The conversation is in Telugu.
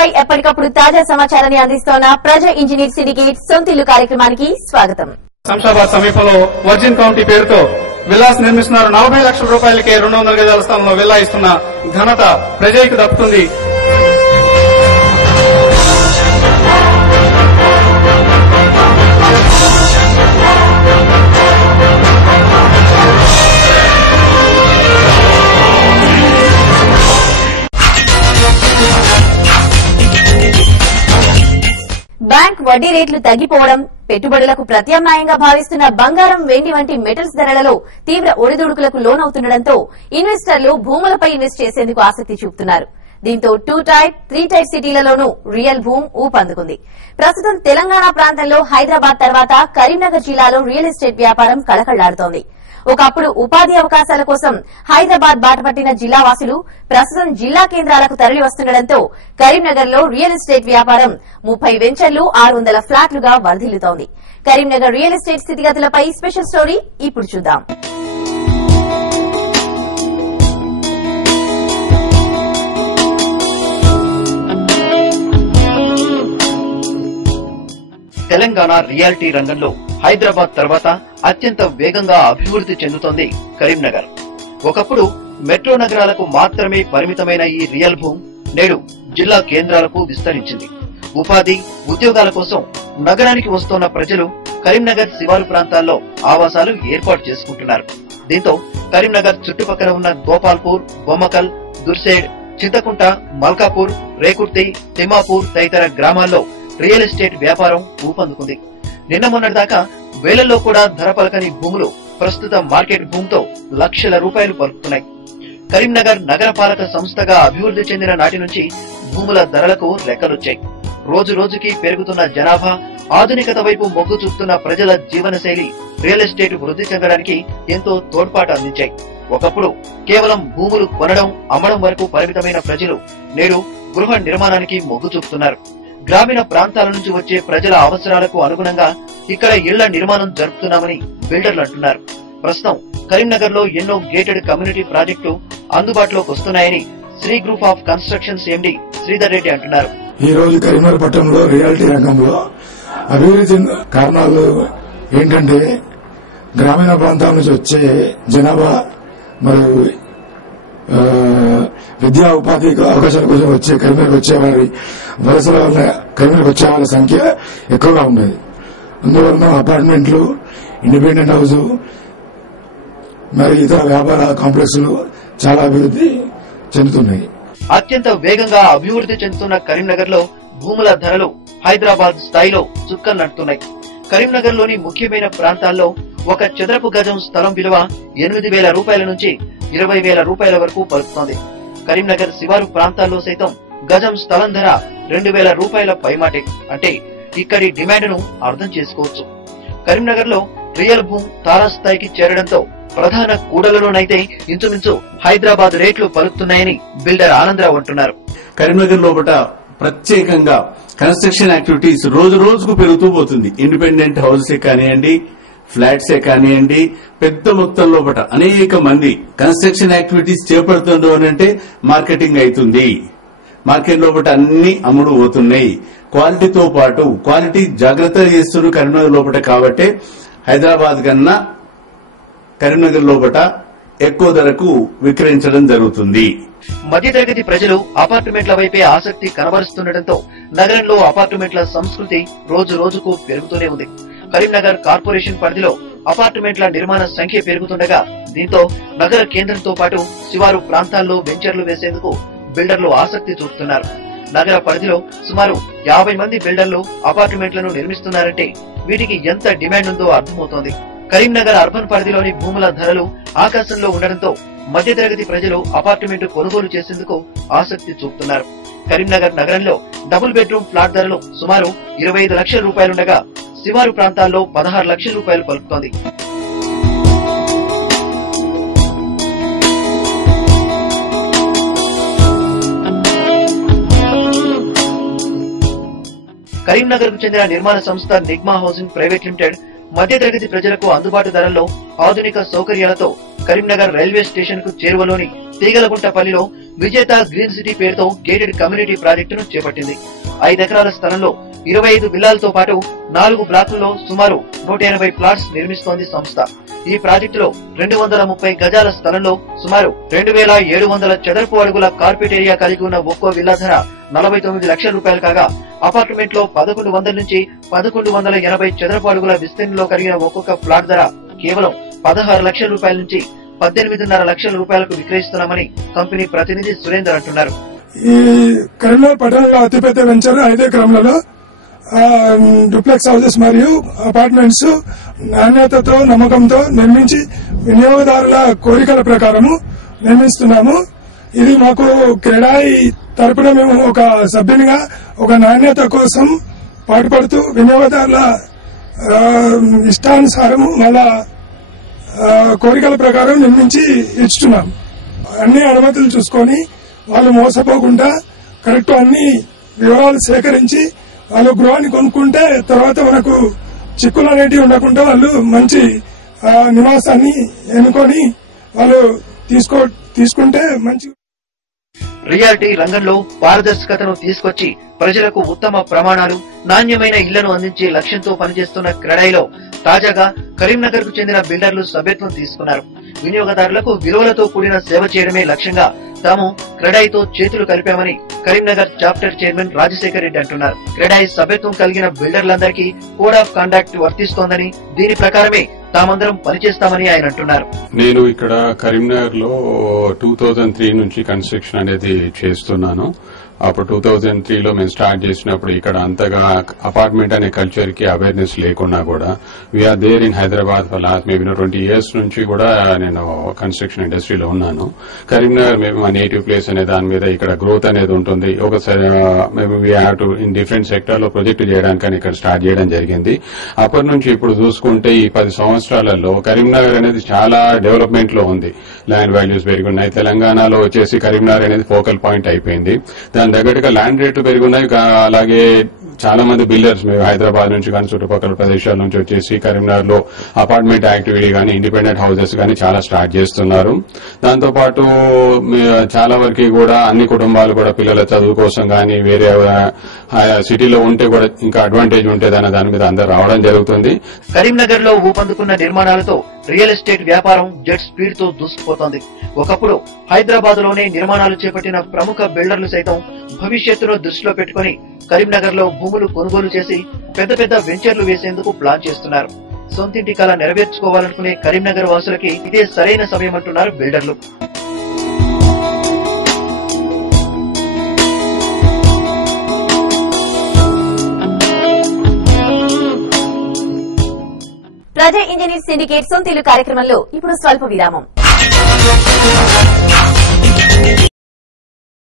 పై ఎప్పటికప్పుడు తాజా సమాచారాన్ని అందిస్తోన్న ప్రజా ఇంజనీర్ సిండికేట్ సొంతిల్లు కార్యక్రమానికి స్వాగతం. శంషాబాద్ సమీపంలో వర్జిన్ కౌంటీ పేరుతో విల్లాస్ నిర్మిస్తున్నారు. 40 లక్షల రూపాయలకే 200 గజాల స్థలంలో విల్లా ఇస్తున్న ఘనత ప్రజలకు దక్కుతుంది. బ్యాంక్ వడ్డీ రేట్లు తగ్గిపోవడం, పెట్టుబడులకు ప్రత్యామ్నాయంగా భావిస్తున్న బంగారం, వెండి వంటి మెటల్స్ ధరలలో తీవ్ర ఒడిదుడుకులకు లోనవుతుండటంతో ఇన్వెస్టర్లు భూములపై ఇన్వెస్ట్ చేసేందుకు ఆసక్తి చూపుతున్నారు. దీంతో 2 టైప్, 3 టైప్ సిటీలలోనూ రియల్ భూమ్ ఊపందుకుంది. ప్రస్తుతం తెలంగాణ ప్రాంతంలో హైదరాబాద్ తర్వాత కరీంనగర్ జిల్లాలో రియల్ ఎస్టేట్ వ్యాపారం కళకళ్లాడుతోంది. ఒకప్పుడు ఉపాధి అవకాశాల కోసం హైదరాబాద్ బాటపట్టిన జిల్లావాసులు ప్రస్తుతం జిల్లా కేంద్రాలకు తరలి వస్తుండటంతో కరీంనగర్ లో రియల్ ఎస్టేట్ వ్యాపారం 30 వెంచర్లు, 600 ఫ్లాట్లుగా వర్ధిల్లుతోంది. కరీంనగర్ రియల్ ఎస్టేట్ స్థితిగతులపై స్పెషల్ స్టోరీ ఇప్పుడు చూద్దాం. తెలంగాణ రియాలిటీ రంగంలో హైదరాబాద్ తర్వాత అత్యంత వేగంగా అభివృద్ధి చెందుతోంది కరీంనగర్. ఒకప్పుడు మెట్రో నగరాలకు మాత్రమే పరిమితమైన ఈ రియల్ భూమ్ నేడు జిల్లా కేంద్రాలకు విస్తరించింది. ఉపాధి, ఉద్యోగాల కోసం నగరానికి వస్తున్న ప్రజలు కరీంనగర్ శివారు ప్రాంతాల్లో ఆవాసాలు ఏర్పాటు చేసుకుంటున్నారు. దీంతో కరీంనగర్ చుట్టుపక్కల ఉన్న గోపాల్పూర్, బొమ్మకల్, దుర్సేడ్, చింతకుంట, మల్కాపూర్, రేకుర్తి, తిమ్మాపూర్ తదితర గ్రామాల్లో రియల్ ఎస్టేట్ వ్యాపారం ఊపందుకుంది. నిన్న మొన్నటిదాకా వేలల్లో కూడా ధర పలకని భూములు ప్రస్తుత మార్కెట్ భూమితో లక్షల రూపాయలు పలుకుతున్నాయి. కరీంనగర్ నగరపాలక సంస్థగా అభివృద్ధి చెందిన నాటి నుంచి భూముల ధరలకు రెక్కలొచ్చాయి. రోజు రోజుకి పెరుగుతున్న జనాభా, ఆధునికత వైపు మొగ్గు చూపుతున్న ప్రజల జీవనశైలి రియల్ ఎస్టేట్ వృద్ధి చెందడానికి ఎంతో తోడ్పాటు అందించాయి. ఒకప్పుడు కేవలం భూములు కొనడం, అమ్మడం వరకు పరిమితమైన ప్రజలు నేడు గృహ నిర్మాణానికి మొగ్గు చూపుతున్నారు. గ్రామీణ ప్రాంతాల నుంచి వచ్చే ప్రజల అవసరాలకు అనుగుణంగా ఇక్కడ ఇళ్ల నిర్మాణం జరుపుతున్నామని బిల్డర్లు అంటున్నారు. ప్రస్తుతం కరీంనగర్ లో ఎన్నో గేటెడ్ కమ్యూనిటీ ప్రాజెక్టులు అందుబాటులోకి వస్తున్నాయని Sri group of constructions MD Sridhar Reddy అంటున్నారు. ఈ రోజు కరీంనగర్ పట్టణంలో రియాలిటీ రంగంలో అభివృద్ధి చెందిన కారణాలు ఏంటంటే గ్రామీణ ప్రాంతాల నుంచి వచ్చే జనాభా మరియు విద్యా ఉపాధి అవకాశాల కోసం వచ్చే కరీంనగర్ వచ్చే వారి వలసల వల్ల కరీంనగర్ వచ్చే వాళ్ళ సంఖ్య ఎక్కువగా ఉండేది. అందువలన అపార్ట్మెంట్లు, ఇండిపెండెంట్ హౌస్ మరి ఇతర వ్యాపార కాంప్లెక్స్లు చాలా అభివృద్ధి చెందుతున్నాయి. అత్యంత వేగంగా అభివృద్ధి చెందుతున్న కరీంనగర్ లో భూముల ధరలు హైదరాబాద్ స్థాయిలో చుక్కలు నడుతున్నాయి. కరీంనగర్ లోని ముఖ్యమైన ప్రాంతాల్లో ఒక చదరపు గజం స్థలం విలువ 8,000 రూపాయల నుంచి 20,000 రూపాయల వరకు పలుకుతోంది. కరీంనగర్ శివారు ప్రాంతాల్లో సైతం గజం స్థలం ధర 2,000 రూపాయల పైమాటే. అంటే ఇక్కడి డిమాండ్ ను అర్థం చేసుకోవచ్చు. కరీంనగర్ లో రియల్ భూమ్ తారాస్థాయికి చేరడంతో ప్రధాన కూడలలోనైతే ఇంచుమించు హైదరాబాద్ రేట్లు పలుకుతున్నాయని బిల్డర్ ఆనందరావు అంటున్నారు. కరీంనగర్ లోపల ప్రత్యేకంగా కన్స్ట్రక్షన్ యాక్టివిటీస్ రోజు రోజుకు పెరుగుతూ పోతుంది. ఇండిపెండెంట్ హౌసెస్ కానివ్వండి, ఫ్లాట్సే కానివ్వండి, పెద్ద మొత్తం లోపల అనేక మంది కన్స్ట్రక్షన్ యాక్టివిటీస్ చేపడుతుండ్రు అంటే మార్కెటింగ్ అవుతుంది. మార్కెట్ లోపల అన్ని అమ్ముడు పోతున్నాయి. క్వాలిటీతో పాటు క్వాలిటీ జాగ్రత్తలు చేస్తున్నారు కరీంనగర్ లోపల. కాబట్టి హైదరాబాద్ కన్నా కరీంనగర్ లోపల ఎక్కువ ధరకు విక్రయించడం జరుగుతుంది. మధ్యతరగతి ప్రజలు అపార్ట్మెంట్ల వైపే ఆసక్తి కనబరుస్తుండటంతో నగరంలో అపార్ట్మెంట్ల సంస్కృతి రోజు రోజుకు పెరుగుతూనే ఉంది. కరీంనగర్ కార్పొరేషన్ పరిధిలో అపార్ట్మెంట్ల నిర్మాణ సంఖ్య పెరుగుతుండగా దీంతో నగర కేంద్రంతో పాటు శివారు ప్రాంతాల్లో వెంచర్లు వేసేందుకు బిల్డర్లు ఆసక్తి చూపుతున్నారు. నగర పరిధిలో సుమారు 50 మంది బిల్డర్లు అపార్ట్మెంట్లను నిర్మిస్తున్నారంటే వీటికి ఎంత డిమాండ్ ఉందో అర్థమవుతోంది. కరీంనగర్ అర్బన్ పరిధిలోని భూముల ధరలు ఆకాశంలో ఉండడంతో మధ్యతరగతి ప్రజలు అపార్ట్మెంట్ కొనుగోలు చేసేందుకు ఆసక్తి చూపుతున్నారు. కరీంనగర్ నగరంలో డబుల్ బెడ్రూమ్ ఫ్లాట్ ధరలు సుమారు 25 లక్షల రూపాయలుండగా శివారు ప్రాంతాల్లో 16 లక్షల రూపాయలు పలుకుతోంది. కరీంనగర్ కు చెందిన నిర్మాణ సంస్థ నిగ్మా హౌసింగ్ ప్రైవేట్ లిమిటెడ్ మధ్యతరగతి ప్రజలకు అందుబాటు ధరల్లో ఆధునిక సౌకర్యాలతో కరీంనగర్ రైల్వే స్టేషన్ కు చేరువలోని తీగలగుంటపల్లిలో విజేత గ్రీన్ సిటీ పేరుతో గేటెడ్ కమ్యూనిటీ ప్రాజెక్టును చేపట్టింది. 5 ఎకరాల స్థలంలో 25 విల్లాలతో పాటు 4 బ్లాకుల్లో సుమారు 180 ప్లాట్స్ నిర్మిస్తోంది సంస్థ. ఈ ప్రాజెక్టులో 230 గజాల స్థలంలో సుమారు 2700 చదరపు అడుగుల కార్పెట్ ఏరియా కలిగి ఉన్న ఒక్కో విల్లా ధర 49 లక్షల రూపాయలు కాగా, అపార్ట్మెంట్ లో 1100 నుంచి 1180 చదరపు అడుగుల విస్తీర్ణంలో కలిగిన ఒక్కొక్క ఫ్లాట్ ధర కేవలం 16 లక్షల రూపాయల నుంచి 18.5 లక్షల రూపాయలకు విక్రయిస్తున్నామని కంపెనీ ప్రతినిధి సురేందర్ అంటున్నారు. ఈ కరీంనగర్ పట్టణంలో అతిపెద్ద వెంచర్ 5 ఎకరాలలో డూప్లెక్స్ హౌసెస్ మరియు అపార్ట్మెంట్స్ నాణ్యతతో నమ్మకంతో నిర్మించి వినియోగదారుల కోరికల ప్రకారము నిర్మిస్తున్నాము. ఇది మాకు క్రెడాయి తరపున మేము ఒక సభ్యునిగా ఒక నాణ్యత కోసం పాటుపడుతూ వినియోగదారుల ఇష్టానుసారము వాళ్ళ కోరికల ప్రకారం నిర్మించి ఇస్తున్నాం. అన్ని అనుమతులు చూసుకొని వాళ్ళు మోసపోకుండా కరెక్ట్ అన్ని వివరాలు సేకరించి వాళ్ళు గృహాన్ని కొనుక్కుంటే తర్వాత మనకు చిక్కులు అనేటివి ఉండకుండా వాళ్ళు మంచి నివాసాన్ని ఎన్నుకొని వాళ్ళు తీసుకుంటే మంచి. రియాలిటీ రంగంలో పారదర్శకతను తీసుకొచ్చి ప్రజలకు ఉత్తమ ప్రమాణాలు, నాణ్యమైన ఇళ్లను అందించే లక్ష్యంతో పనిచేస్తున్న క్రెడాయిలో తాజాగా కరీంనగర్ కు చెందిన బిల్డర్లు సభ్యత్వం తీసుకున్నారు. వినియోగదారులకు విలువలతో కూడిన సేవ చేయడమే లక్ష్యంగా తాము క్రెడాయితో చేతులు కలిపామని కరీంనగర్ చాప్టర్ చైర్మన్ రాజశేఖర్ రెడ్డి అంటున్నారు. క్రెడాయి సభ్యత్వం కలిగిన బిల్డర్లందరికీ కోడ్ ఆఫ్ కండక్ట్ వర్తిస్తోందని, దీని ప్రకారమే తామందరం పనిచేస్తామని ఆయన అంటున్నారు. నేను ఇక్కడ కరీంనగర్ లో 2003 నుంచి కన్స్ట్రక్షన్ అనేది చేస్తున్నాను. అప్పుడు 2003లో మేము స్టార్ట్ చేసినప్పుడు ఇక్కడ అంతగా అపార్ట్మెంట్ అనే కల్చర్ కి అవేర్నెస్ లేకున్నా కూడా we're there in Hyderabad for last maybe 20 years నుంచి కూడా నేను కన్స్ట్రక్షన్ ఇండస్ట్రీలో ఉన్నాను. కరీంనగర్ మేము మా నేటివ్ ప్లేస్ అనే దాని మీద ఇక్కడ గ్రోత్ అనేది ఉంటుంది. ఒకసారి మేము we have to in different sector లో ప్రొజెక్ట్ చేయడానికి ఇక్కడ స్టార్ట్ చేయడం జరిగింది. అప్పటి నుంచి ఇప్పుడు చూసుకుంటే ఈ 10 సంవత్సరాలలో కరీంనగర్ అనేది చాలా డెవలప్మెంట్ లో ఉంది. ల్యాండ్ వాల్యూస్ పెరుగున్నాయి. తెలంగాణలో వచ్చేసి కరీంనగర్ అనేది ఫోకల్ పాయింట్ అయిపోయింది. దాని దగ్గరగా ల్యాండ్ రేట్లు పెరుగున్నాయి. అలాగే చాలా మంది బిల్డర్స్ మేము హైదరాబాద్ నుంచి కానీ చుట్టుపక్కల ప్రదేశాల నుంచి వచ్చేసి కరీంనగర్ లో అపార్ట్మెంట్ యాక్టివిటీ కానీ ఇండిపెండెంట్ హౌసెస్ కానీ చాలా స్టార్ట్ చేస్తున్నారు. దాంతోపాటు చాలా వరకు కూడా అన్ని కుటుంబాలు కూడా పిల్లల చదువు కోసం కానీ వేరే సిటీలో ఉంటే కూడా ఇంకా అడ్వాంటేజ్ ఉంటేదన్న దాని మీద అందరూ రావడం జరుగుతుంది. కరీంనగర్ లో ఊపందుకున్న నిర్మాణాలతో రియల్ ఎస్టేట్ వ్యాపారం జెట్ స్పీడ్ తో దూసుకుపోతోంది. ఒకప్పుడు హైదరాబాద్ లోనే నిర్మాణాలు చేపట్టిన ప్రముఖ బిల్డర్లు సైతం భవిష్యత్తును దృష్టిలో పెట్టుకుని కరీంనగర్ లో భూములు కొనుగోలు చేసి పెద్ద పెద్ద వెంచర్లు వేసేందుకు ప్లాన్ చేస్తున్నారు. సొంతింటి కల నెరవేర్చుకోవాలనుకునే కరీంనగర్ వాసులకి ఇదే సరైన సమయం అంటున్నారు బిల్డర్లు. ప్రజా ఇంజనీర్ సిండికేట్ సొంతిల్లు కార్యక్రమంలో ఇప్పుడు స్వల్ప విరామం.